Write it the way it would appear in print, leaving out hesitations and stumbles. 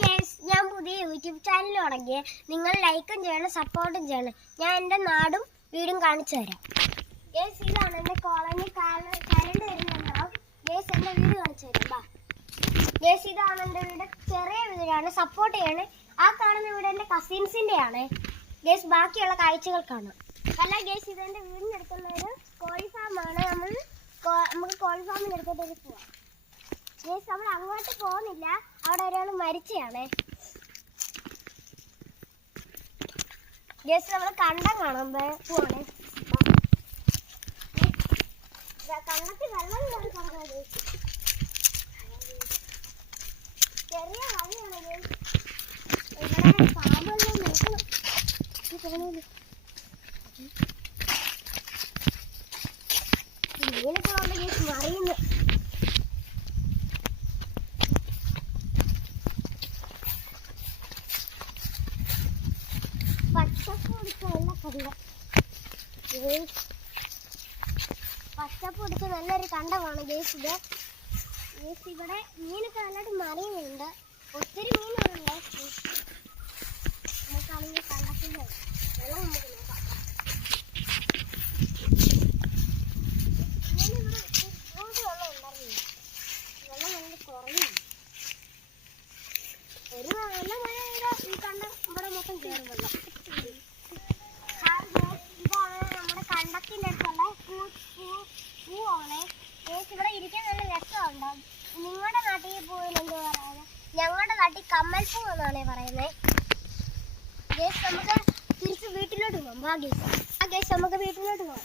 Guys, ഞാൻ പുതിയ YouTube channel തുടങ്ങി. നിങ്ങൾ ലൈക്കും ചെയ്യണം, സപ്പോർട്ടും ചെയ്യണം. ഞാൻ എൻ്റെ നാടും വീടും കാണിച്ചു തരാം. ഗൈസ്, ഇതാണ് എൻ്റെ കോളനി. കരണ്ട് വരുന്നുണ്ടാവും. ഗൈസ്, എൻ്റെ വീട് കാണിച്ചു തരാം. ഗൈസ്, ഇതാണ് എൻ്റെ വീട്. ചെറിയ വീടാണ്, സപ്പോർട്ട് ചെയ്യണേ. ആ കാണുന്ന വീട് എൻ്റെ കസിൻസിൻ്റെ ആണ്. ഗൈസ്, ബാക്കിയുള്ള കാഴ്ചകൾ കാണാം. അല്ല ഗൈസ്, ഇതെൻ്റെ വീടിനടുത്തുള്ള ഒരു കോഴി ഫാമാണ്. നമുക്ക് കോഴി ഫാമിന് എടുത്തിട്ട് പോവാം. ഗൈസ്, നമ്മൾ അങ്ങോട്ട് പോകുന്നില്ല, അവിടെ ഒരാൾ മരിച്ചതാണ്. ഗൈസ്, നമ്മൾ കണ്ടം കാണാൻ പോവാണ്. കണ്ടത്തിൽ വെള്ളം പറഞ്ഞത് ചെറിയ വഴിയാണ്. ഇവിടെ പാമ്പെല്ലാം നോക്കണം. മീനൊക്കെ കൊണ്ട് ഗൈസ് മറിയുന്നു. പച്ചപ്പ് പിടിച്ച നല്ലൊരു കണ്ടമാണ് ഗൈസ് ഇത്. ഗൈസ്, ഇവിടെ മീനൊക്കെ നല്ലതായിട്ട് മറിയുന്നുണ്ട്. ഒത്തിരി മീനുകളുണ്ട്. നമുക്കാണെങ്കിൽ കണ്ടത്തിന്റെ വെള്ളം നമുക്ക് നോക്കാം. ഇവിടെ വെള്ളം ഉണ്ടായിരുന്നു. വെള്ളം നല്ല കുറയും. ഒരു നല്ല മഴ പെയ്താൽ ഈ കണ്ടം ഇവിടെ മൊത്തം കയറും വെള്ളം. കണ്ടത്തിന്റെ അടുത്തുള്ള പൂവാണ്. ഇവിടെ ഇരിക്കാൻ നല്ല രസമുണ്ട്. നിങ്ങളുടെ നാട്ടിൽ പൂവിന് എന്താ പറയുന്നത്? ഞങ്ങളുടെ നാട്ടിൽ കമ്മൽ പൂ എന്നാണ് പറയുന്നത്. ഗേസ്, നമുക്ക് തിരിച്ച് വീട്ടിലോട്ട് പോകാം. ഗേസ്, നമുക്ക് വീട്ടിലോട്ട് പോകാം.